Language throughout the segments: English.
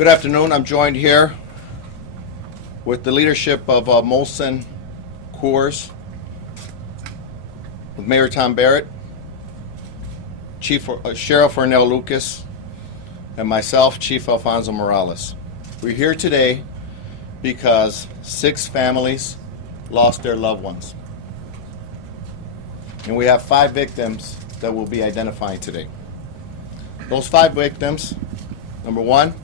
Good afternoon. I'm joined here with the leadership of MillerCoors, with Mayor Tom Barrett, Sheriff Ornell Lucas, and myself, Chief Alfonso Morales. We're here today because 6 families lost their loved ones. And we have 5 victims that we'll be identifying today. Those 5 victims, number 1,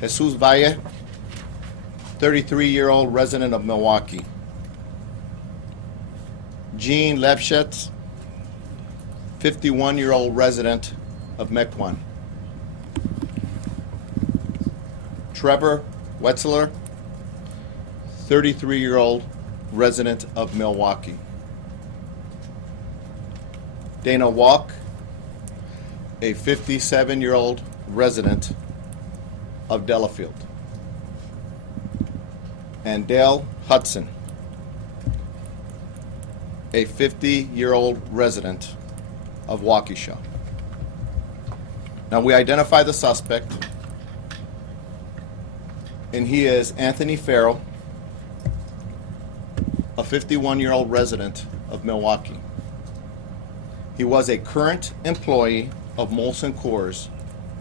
Jesus Valle, 33-year-old resident of Milwaukee. Jean Levschetz, 51-year-old resident of Mequon. Trevor Wetzler, 33-year-old resident of Milwaukee. Dana Walk, a 57-year-old resident of Delafield. And Dale Hudson, a 50-year-old resident of Waukesha. Now we identify the suspect, and he is Anthony Farrell, a 51-year-old resident of Milwaukee. He was a current employee of MillerCoors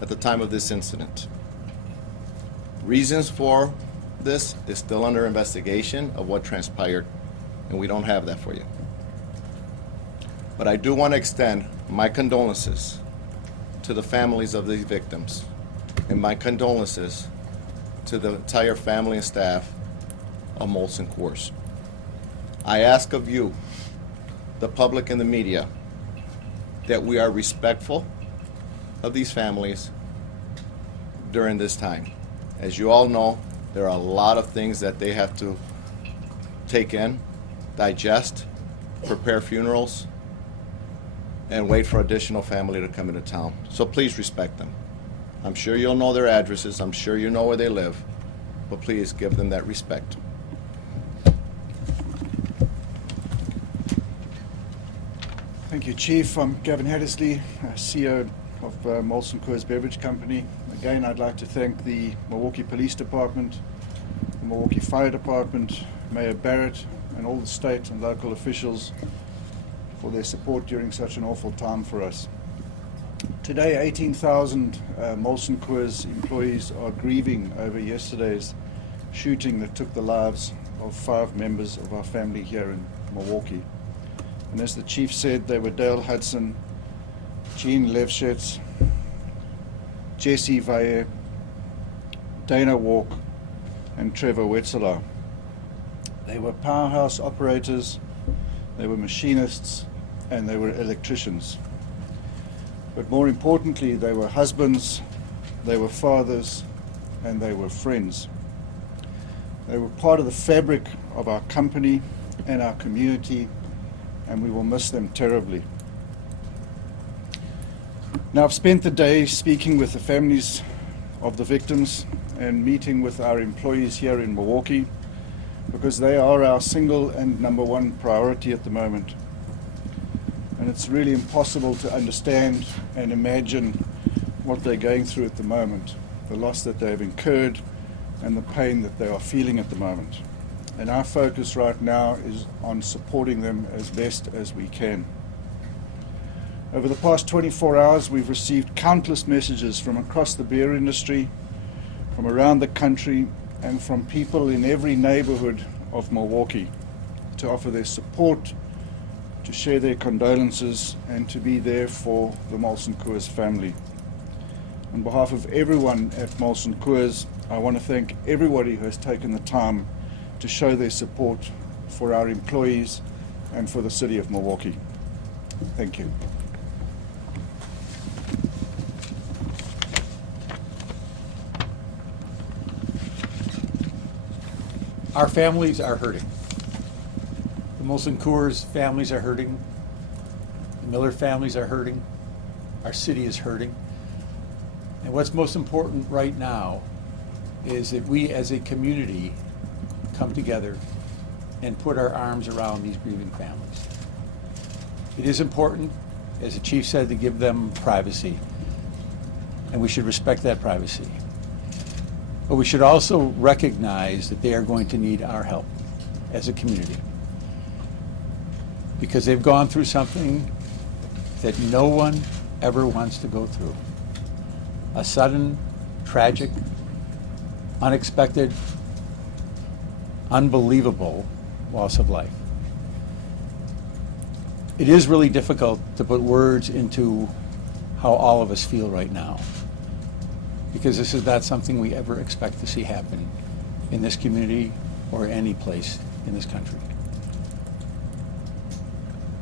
at the time of this incident. Reasons for this is still under investigation of what transpired, and we don't have that for you. But I do want to extend my condolences to the families of these victims, and my condolences to the entire family and staff of MillerCoors. I ask of you, the public and the media, that we are respectful of these families during this time. As you all know, there are a lot of things that they have to take in, digest, prepare funerals, and wait for additional family to come into town. So please respect them. I'm sure you'll know their addresses. I'm sure you know where they live. But please give them that respect. Thank you, Chief. I'm Gavin Hattersley, CEO of MillerCoors Beverage Company. Again, I'd like to thank the Milwaukee Police Department, the Milwaukee Fire Department, Mayor Barrett, and all the state and local officials for their support during such an awful time for us. Today, 18,000 MillerCoors employees are grieving over yesterday's shooting that took the lives of 5 members of our family here in Milwaukee. And as the Chief said, they were Dale Hudson, Jean Levschetz, Jesse Valle, Dana Walk, and Trevor Wetzler. They were powerhouse operators, they were machinists, and they were electricians. But more importantly, they were husbands, they were fathers, and they were friends. They were part of the fabric of our company and our community, and we will miss them terribly. Now, I've spent the day speaking with the families of the victims and meeting with our employees here in Milwaukee, because they are our single and #1 priority at the moment. And it's really impossible to understand and imagine what they're going through at the moment, the loss that they have incurred and the pain that they are feeling at the moment. And our focus right now is on supporting them as best as we can. Over the past 24 hours, we've received countless messages from across the beer industry, from around the country, and from people in every neighborhood of Milwaukee to offer their support, to share their condolences, and to be there for the MillerCoors family. On behalf of everyone at MillerCoors, I want to thank everybody who has taken the time to show their support for our employees and for the city of Milwaukee. Thank you. Our families are hurting. The MillerCoors families are hurting. The Miller families are hurting. Our city is hurting. And what's most important right now is that we as a community come together and put our arms around these grieving families. It is important, as the chief said, to give them privacy, and we should respect that privacy. But we should also recognize that they are going to need our help as a community. Because they've gone through something that no one ever wants to go through. A sudden, tragic, unexpected, unbelievable loss of life. It is really difficult to put words into how all of us feel right now, because this is not something we ever expect to see happen in this community or any place in this country.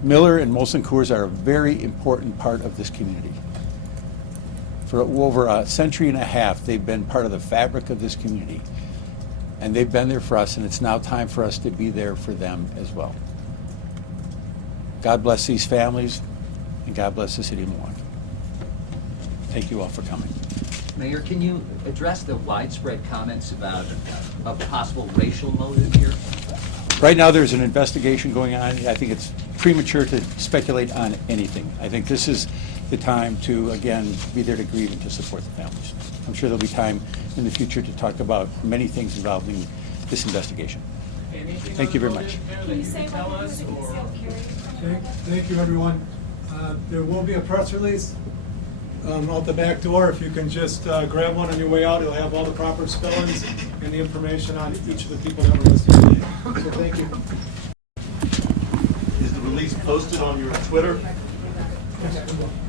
Miller and Molson Coors are a very important part of this community. For over a century and a half, they've been part of the fabric of this community. And they've been there for us, and it's now time for us to be there for them as well. God bless these families, and God bless the city of Milwaukee. Thank you all for coming. Mayor, can you address the widespread comments about a possible racial motive here? Right now, there's an investigation going on. I think it's premature to speculate on anything. I think this is the time to, again, be there to grieve and to support the families. I'm sure there'll be time in the future to talk about many things involving this investigation. Thank you very much. Can you say what it is that concealed carry? Thank you, everyone. There will be a press release out the back door. If you can just grab one on your way out, it'll have all the proper spellings and the information on each of the people that were listed today. So thank you. Is the release posted on your Twitter? Yes.